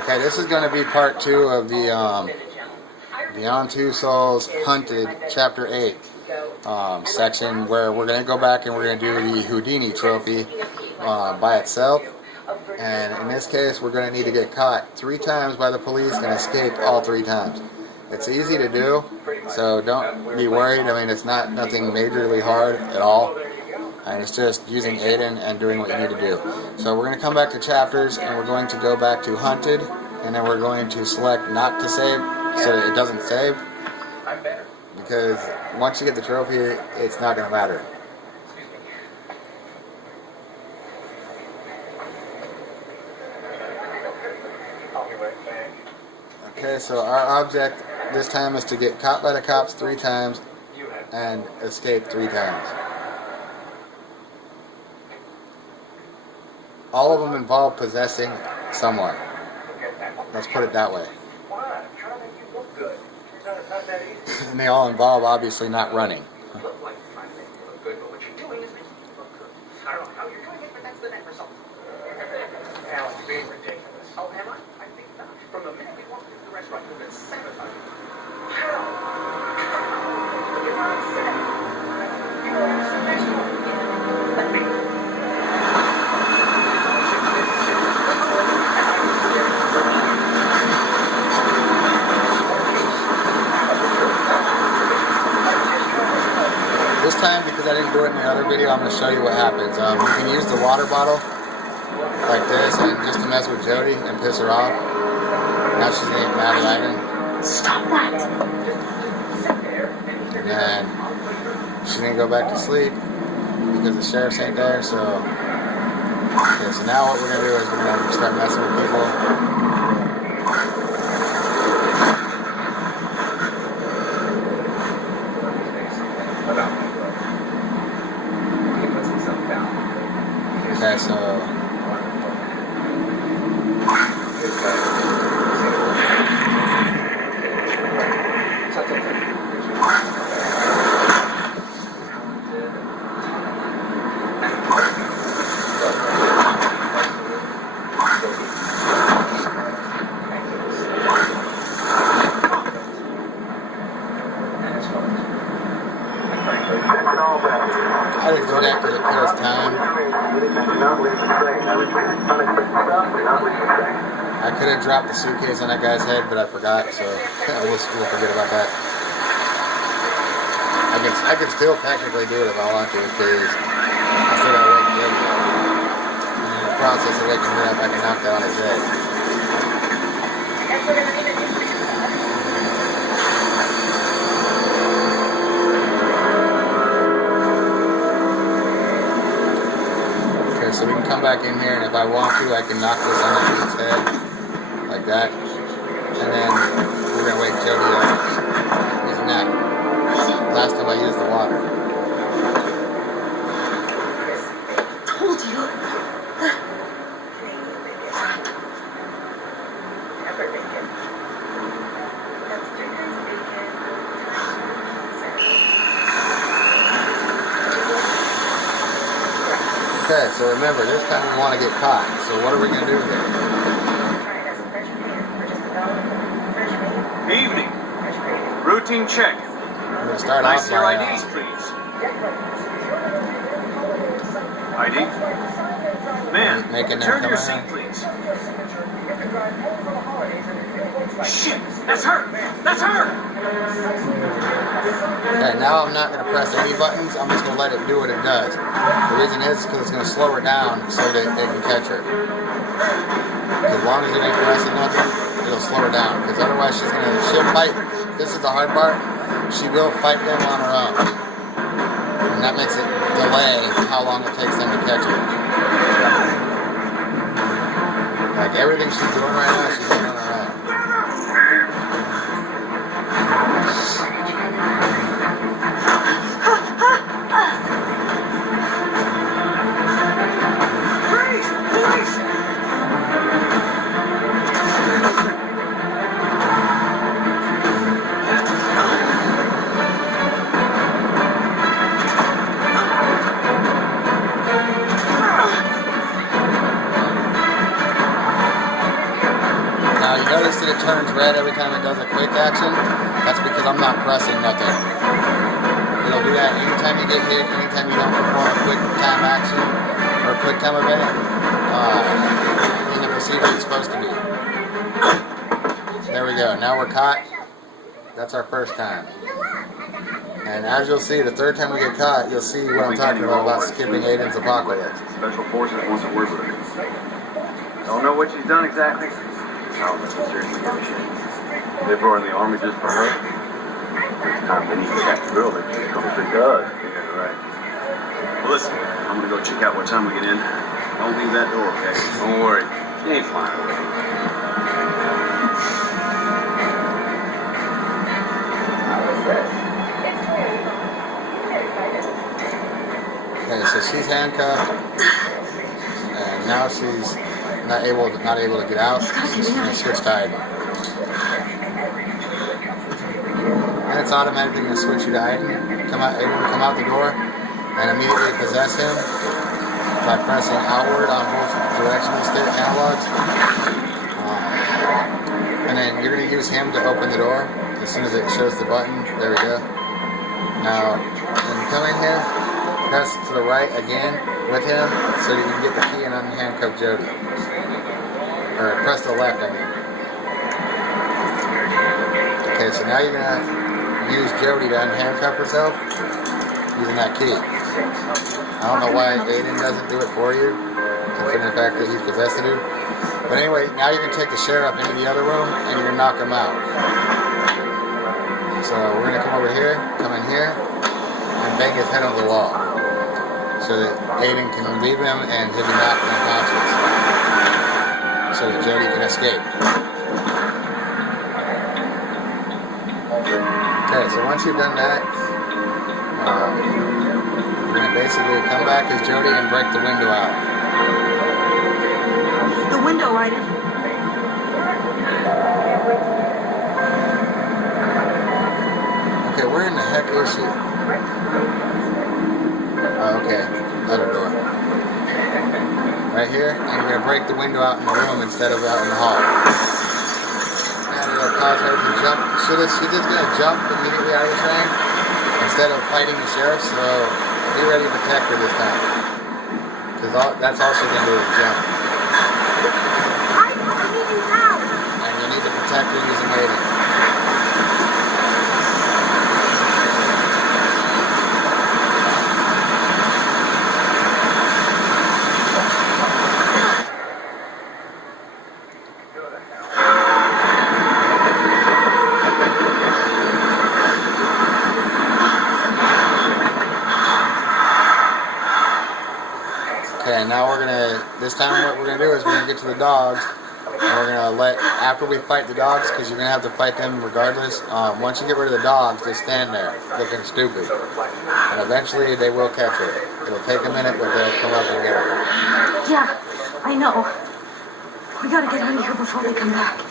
Okay, this is going to be part 2 of the Beyond Two Souls Hunted Chapter 8 section, where we're going to go back and we're going to do the Houdini trophy by itself. And in this case, we're going to need to get caught 3 times by the police and escape all 3 times. It's easy to do, so don't be worried. I mean, it's nothing majorly hard at all. And it's just using Aiden and doing what you need to do. So we're going to come back to chapters, and we're going to go back to Hunted, and then we're going to select not to save so that it doesn't save. Because once you get the trophy, it's not going to matter. Okay, so our object this time is to get caught by the cops 3 times and escape 3 times. All of them involve possessing someone. Let's put it that way. And they all involve, obviously, not running. This time, because I didn't do it in the other video, I'm going to show you what happens. You can use the water bottle like this, and just to mess with Jody and piss her off. Now she's going to get mad at Aiden. Stop that! And then she's going to go back to sleep because the sheriff's ain't there. So, okay, so now what we're going to do is we're going to start messing with people. Okay, so I just do that because it kills time. I could have dropped the suitcase on that guy's head, but I forgot, so we'll forget about that. I can still technically do it if I want to, because I still gotta wake him up. And in the process of waking him up, I can knock that on his head. So we can come back in here, and if I want to, I can knock this on the dude's head, like that. And then we're going to wake Jody up. He's not. Last time I used the water. Told you. Okay, so remember, this time we want to get caught. So what are we going to do here? Evening. Routine check. I'm going to start Can I off see your by, IDs, please? ID? Making Man, them return to your come seat, out. please. Shit! That's her! That's her! Okay, now I'm not going to press any buttons. I'm just going to let it do what it does. The reason is because it's going to slow her down so that they can catch her. As long as you ain't pressing nothing, it'll slow her down. Because otherwise she'll fight. This is the hard part. She will fight them on her own. And that makes it delay how long it takes them to catch her. Like everything she's doing right now, she's doing on her own. you notice that it turns red every time it does a quick action? That's because I'm not pressing nothing. It'll do that anytime you get hit, anytime you don't perform a quick time action or a quick time event in the procedure it's supposed to be. There we go. Now we're caught. That's our first time. And as you'll see, the third time we get caught, you'll see what I'm talking about skipping Aiden's apocalypse. Special Forces wants a word with her. Don't know what she's done exactly. How necessary she gives a shit. They brought in the army just for her. Next time they need to catch the girl, they just come straight to us. Yeah, right. Well, listen, I'm gonna go check out what time we get in. Don't leave that door, okay? Don't worry. She ain't flying away. Okay, so she's handcuffed, and now she's not able to get out. She's going to switch to Aiden. And it's automatically going to switch you to Aiden. Aiden will come out the door and immediately possess him by pressing outward on both directional stick analogs. And then you're going to use him to open the door as soon as it shows the button. There we go. Now, when you come in here, press to the right again with him so you can get the key and unhandcuff Jody. Or press to the left, I mean. Okay, so now you're going to use Jody to unhandcuff herself using that key. I don't know why Aiden doesn't do it for you, considering the fact that he's possessed you. But anyway, now you can take the sheriff into the other room and you're going to knock him out. So we're going to come over here, come in here, and bang his head on the wall. So that Aiden can relieve him and he'll be knocked unconscious. So that Jody can escape. Okay, so once you've done that, you're going to basically come back as Jody and break the window out. The window, Aiden. Okay, where in the heck is she? Oh, okay, other door. Right here, and you're going to break the window out in the room instead of out in the hall. And it'll cause her to jump. She's just going to jump immediately out of the train instead of fighting the sheriff, so be ready to protect her this time. Because that's all she's going to do is jump. I need you now. And you need to protect her using Aiden. Okay, now this time what we're going to do is we're going to get to the dogs, and we're going to after we fight the dogs, because you're going to have to fight them regardless, once you get rid of the dogs, they stand there looking stupid. And eventually they will catch her. It'll take a minute, but they'll come up and get her. Yeah, I know. We gotta get out of here before they come back.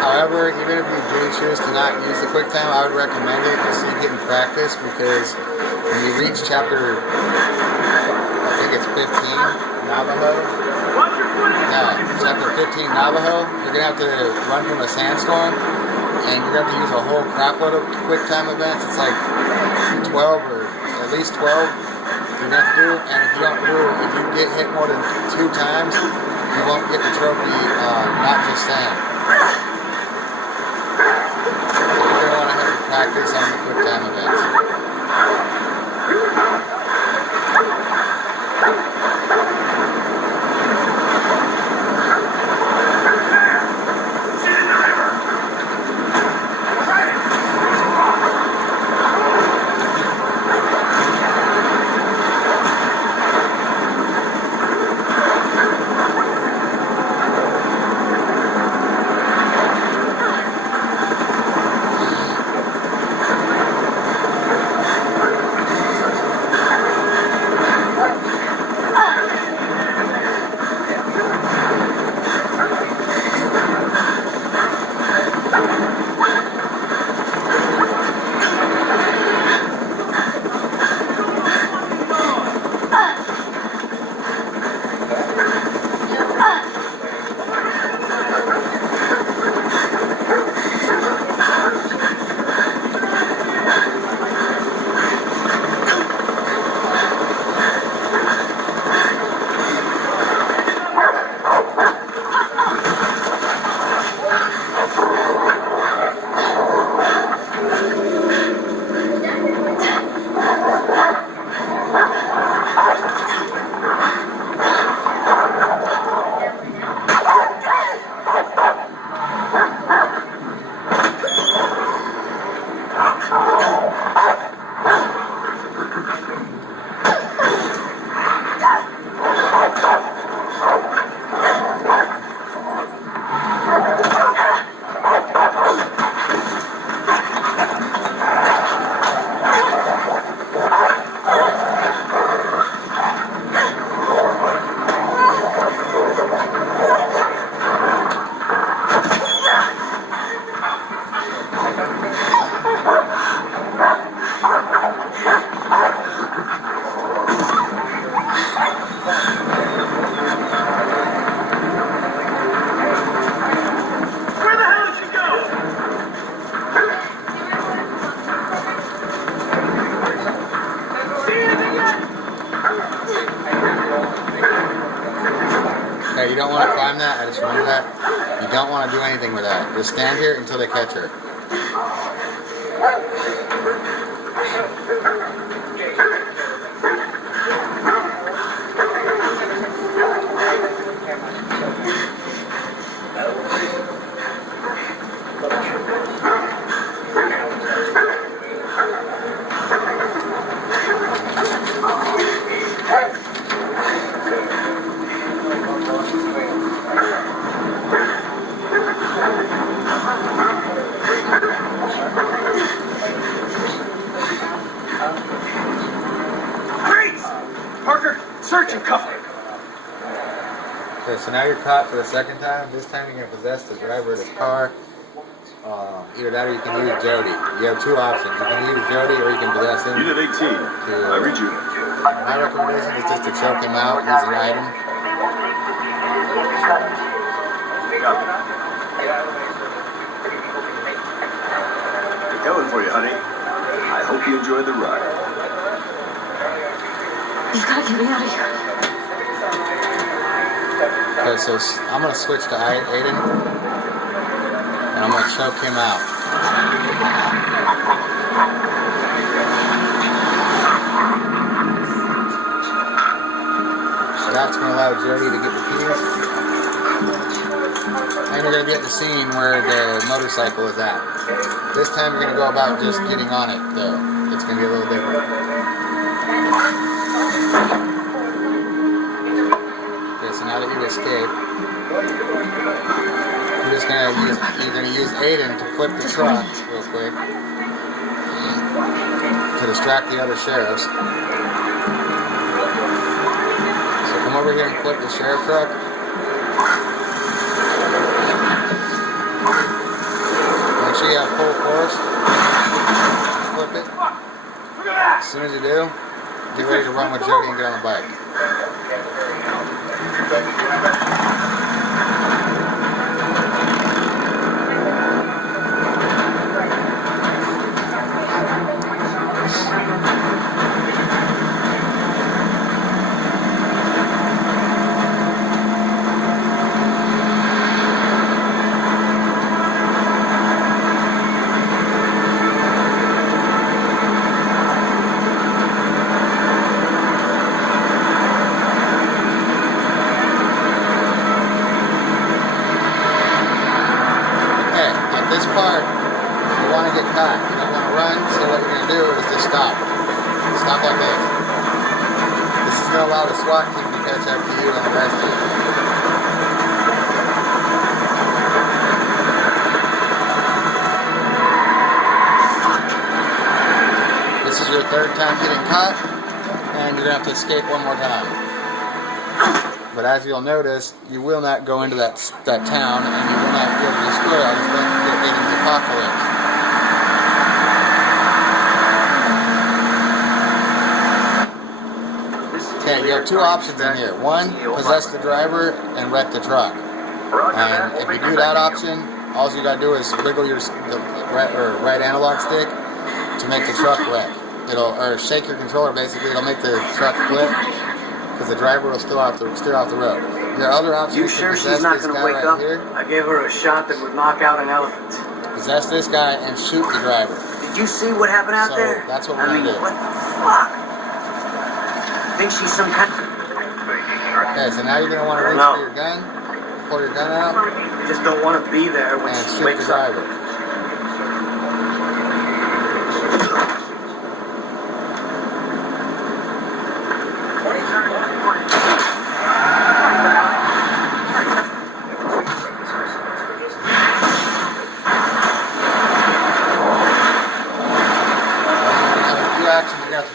However, even if you do choose to not use the quick time, I would recommend it just so you get in practice, because when you reach chapter, I think it's 15, Navajo. Chapter 15, Navajo, you're going to have to run from a sandstorm, and you're going to have to use a whole crapload of quick time events. It's like 12 or at least 12 you're going to have to do, and if you don't do it, if you get hit more than 2 times, you won't get the trophy, not just sand. Practice on the quick time events. Okay, you don't want to climb that. I just remember that. You don't want to do anything with that. Just stand here until they catch her. Search and cuff him. Okay, so now you're caught for the second time. This time you're going to possess the driver of this car. Either that or you can use Jody. You have two options. You can use Jody or you can possess him. Unit 18. I read you. My recommendation is just to choke him out using Aiden. They're coming for you, honey. I hope you enjoyed the ride. You've got to get me out of here. Okay, so I'm going to switch to Aiden. And I'm going to choke him out. So that's going to allow Jody to get the keys. And you're going to be at the scene where the motorcycle is at. This time you're going to go about just getting on it, though. It's going to be a little different. Okay, so now that you escaped, you're going to use Aiden to flip the truck real quick to distract the other sheriffs. So come over here and flip the sheriff truck. Make sure you have full force. Flip it. As soon as you do, get ready to run with Jody and get on the bike. This part, you want to get caught. You don't want to run, so what you're going to do is just stop. Stop like this. This is going to allow the SWAT team to catch up to you and arrest you. This is your third time getting caught, and you're going to have to escape one more time. But as you'll notice, you will not go into that town, and you will not be able to destroy all this thing and get into the apocalypse. Okay, you have two options in here. One, possess the driver and wreck the truck. And if you do that option, all you gotta do is wiggle your right analog stick to make the truck wreck. Or shake your controller basically, it'll make the truck flip. Because the driver will steer off the road. There are other options. You sure she's not going to wake up? I gave her a shot that would knock out an elephant. Possess this guy and shoot the driver. Did you see what happened out there? That's what we're going to do. What the fuck? Think she's some kind of... Okay, so now you're going to want to reach for your gun, pull your gun out. You just don't want to be there when she wakes up.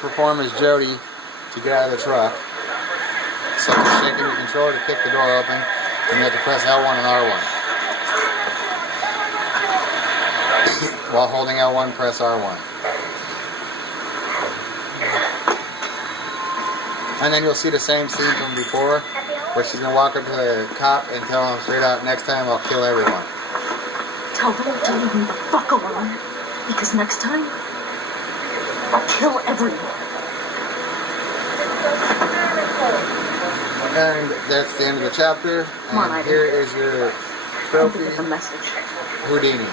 Perform as Jody to get out of the truck. So you're shaking your controller to kick the door open, and you have to press L1 and R1. While holding L1, press R1. And then you'll see the same scene from before, where she's going to walk up to the cop and tell him straight out, next time I'll kill everyone. Tell them to leave me the fuck alone, because next time, I'll kill everyone. And that's the end of the chapter. Come on, And Aiden. here is your Don't trophy, forget the message. Houdini.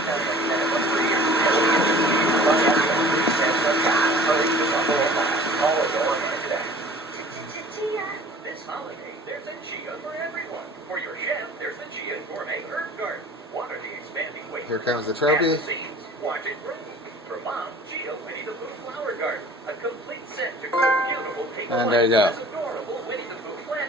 This holiday, there's a Chia for everyone. For your chef, there's the Chia Gourmet Herb Garden. Water the expanding way. Here comes the trophy. Watch it grow. For mom, Chia Winnie the Pooh Flower Garden. A complete set to grow beautiful paper. And there you go.